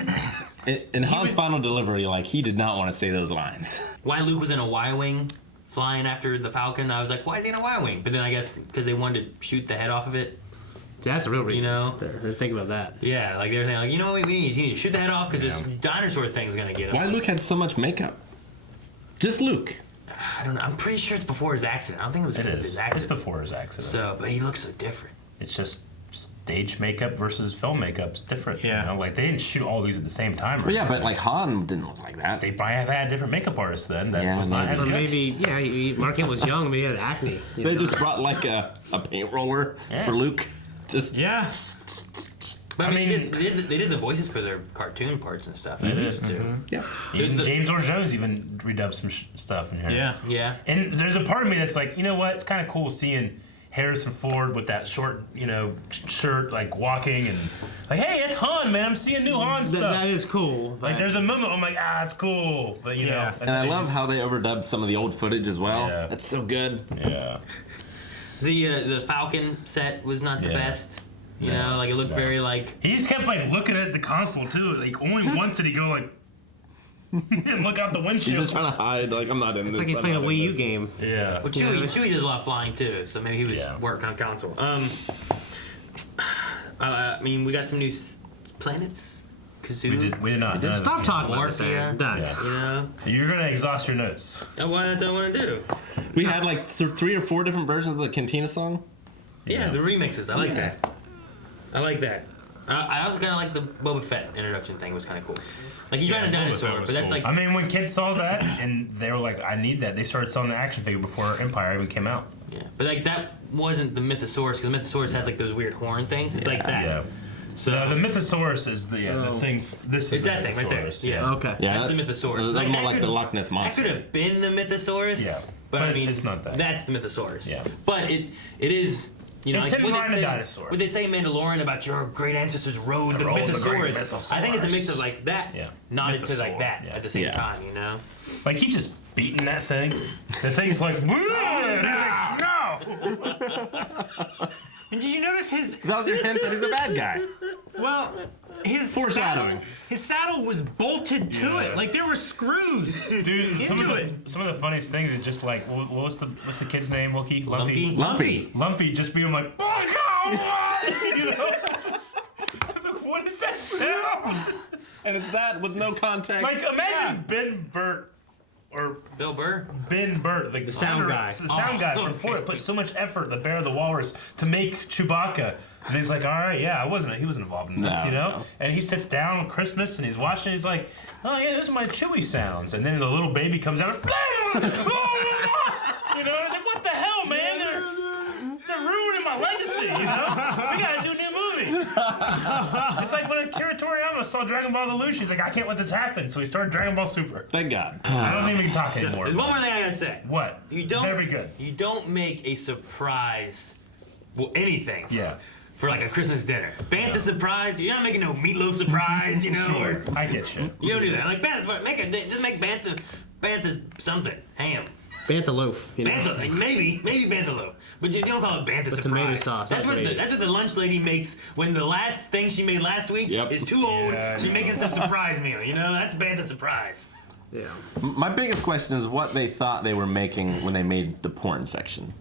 In Han's final delivery, like, he did not want to say those lines. Why Luke was in a Y-Wing flying after the Falcon, I was like, why is he in a Y-Wing? But then I guess because they wanted to shoot the head off of it. That's a real reason. You know? Think about that. Yeah, like they're saying, like, you know what, we need to shoot the head off because this dinosaur thing's gonna get him. Why Luke had so much makeup? Just Luke. I don't know. I'm pretty sure it's before his accident. I don't think it was because of his accident. It's before his accident. So, but he looks so different. It's just stage makeup versus film makeup's different. Yeah. You know? Like, they didn't shoot all these at the same time. Well, yeah, but like Han didn't look like that. They probably have had different makeup artists then. That was not as Or good. maybe, Mark Hamill was young, but he had acne. They just brought like a paint roller for Luke. Just But I mean, they did the voices for their cartoon parts and stuff. Yeah. Even James Earl Jones even redubbed some stuff in here. Yeah. And there's a part of me that's like, you know what? It's kind of cool seeing Harrison Ford with that short, shirt, like walking and like, hey, it's Han, man. I'm seeing new Han stuff. That is cool. Like, there's a moment I'm like, it's cool, but you know. And I love how they overdubbed some of the old footage as well. Yeah. That's so good. Yeah. The Falcon set was not the best. You know, like it looked very like. He just kept like looking at the console too. Like only once did he go like and look out the windshield. He's just trying to hide. Like I'm not in this. It's like he's playing a Wii U game. Yeah. Well, Chewie does a lot of flying too, so maybe he was working on console. I mean, we got some new planets. Kazoo. We did not. Stop talking about this. Done. You know. You're gonna exhaust your notes. What I don't want to do. We had like 3 or 4 different versions of the Cantina song. Yeah, the remixes. I like that. I like that. I also kind of like the Boba Fett introduction thing. It was kind of cool. Like he's riding a dinosaur, but that's cool. like. I mean, when kids saw that and they were like, "I need that," they started selling the action figure before Empire even came out. Yeah, but like that wasn't the Mythosaurus because the Mythosaurus has like those weird horn things. It's like that. Yeah. So the Mythosaurus is the thing. This is it's the that thing right there. Mythosaurus, Yeah. Okay. Yeah, That's the Mythosaurus. That's more like the Loch Ness monster. That could have been the Mythosaurus. Yeah. But I mean, it's not that. That's the Mythosaurus. Yeah. But it is. You know, it's like, him riding a dinosaur. Would they say Mandalorian about your great ancestors rode the Mythosaurus? I think it's a mix of like that, nodded to like that at the same time. You know. Like he just beating that thing. The thing's like, no. And did you notice his? That was your hint that he's a bad guy. Well, his foreshadowing. His saddle was bolted to it. Like there were screws. Dude, some of the funniest things is just like, what's the kid's name? Wookiee? Lumpy just being like, you know, just, like, what is that sound? And it's that with no context. Like imagine Ben Burt. Or Bill Burr? Ben Burt, like the sound guy. The sound guy from Ford put so much effort, the Bear the Walrus, to make Chewbacca. And he's like, all right, he wasn't involved in this, you know? No. And he sits down on Christmas and he's watching, he's like, oh yeah, those are my Chewie sounds. And then the little baby comes out, you know, it's like, what the hell, man? They're ruining my legacy, you know? We gotta do a new movie. It's like when Akira Toriyama saw Dragon Ball Evolution, he's like, I can't let this happen. So he started Dragon Ball Super. Thank God. I don't think we can talk anymore. There's one more thing I gotta say. What? Very good. You don't make a surprise, anything. Yeah. For like a Christmas dinner. Bantha surprise, you're not making no meatloaf surprise, you know? Sure, I get you. You don't do that. Like Bantha, just make Bantha something. Ham. Bantha loaf. You know? Bantha, like maybe Bantha loaf. But you don't call it Bantha surprise. Tomato sauce. That's what the lunch lady makes when the last thing she made last week is too old. She's making some surprise meal, you know? That's Bantha surprise. Yeah. My biggest question is what they thought they were making when they made the porn section.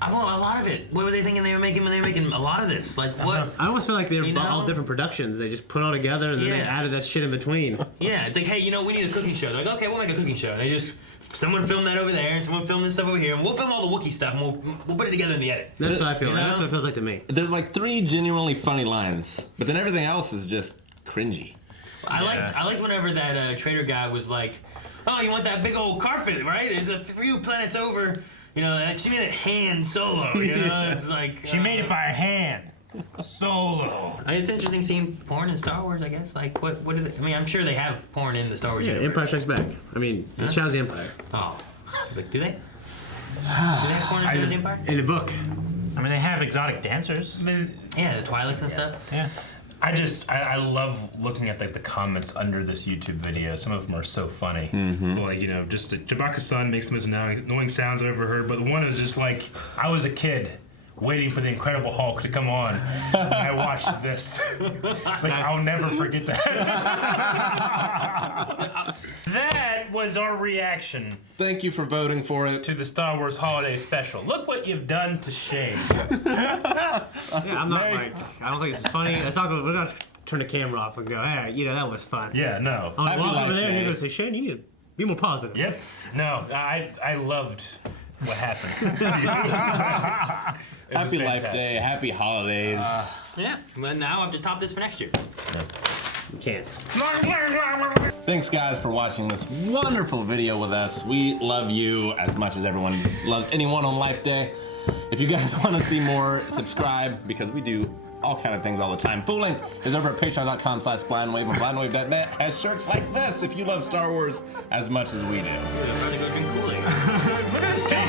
Well, a lot of it. What were they thinking they were making when they were making a lot of this? Like what? I almost feel like they were all different productions. They just put all together and then they added that shit in between. Yeah, it's like, hey, you know, we need a cooking show. They're like, okay, we'll make a cooking show. And they just someone film that over there, and someone film this stuff over here, and we'll film all the Wookiee stuff, and we'll put it together in the edit. That's what I feel. That's what it feels like to me. There's like 3 genuinely funny lines, but then everything else is just cringy. I liked whenever that trader guy was like, oh, you want that big old carpet, right? It's a few planets over. You know, and she made it hand solo. You know, it's like she made it by hand. Solo. It's interesting seeing porn in Star Wars, I guess. Like, what is it? I mean, I'm sure they have porn in the Star Wars universe. Empire Strikes Back. I mean, it shows the Empire. Oh. I was like, do they? Do they have porn in the Empire? In the book. I mean, they have exotic dancers. Yeah, the Twi'leks and stuff. Yeah. I love looking at like the comments under this YouTube video. Some of them are so funny. Like, you know, just Chewbacca's son makes the most annoying sounds I've ever heard. But the one is just like, I was a kid waiting for the Incredible Hulk to come on, and I watched this. Like, I'll never forget that. That was our reaction. Thank you for voting for it. To the Star Wars Holiday Special. Look what you've done to Shane. Yeah, I'm not like, I don't think this is funny. It's not we're gonna turn the camera off and go, hey, you know, that was fun. Yeah, no. I'm gonna walk over there and you're gonna say, Shane, you need to be more positive. Yep. No, I loved what happened. Happy Life Day, happy holidays. Yeah, well, now I have to top this for next year. You can't. Thanks, guys, for watching this wonderful video with us. We love you as much as everyone loves anyone on Life Day. If you guys want to see more, subscribe, because we do all kind of things all the time. Full length is over at patreon.com/blindwave, and blindwave.net has shirts like this if you love Star Wars as much as we do. I'm about to go drink Kool-Aid.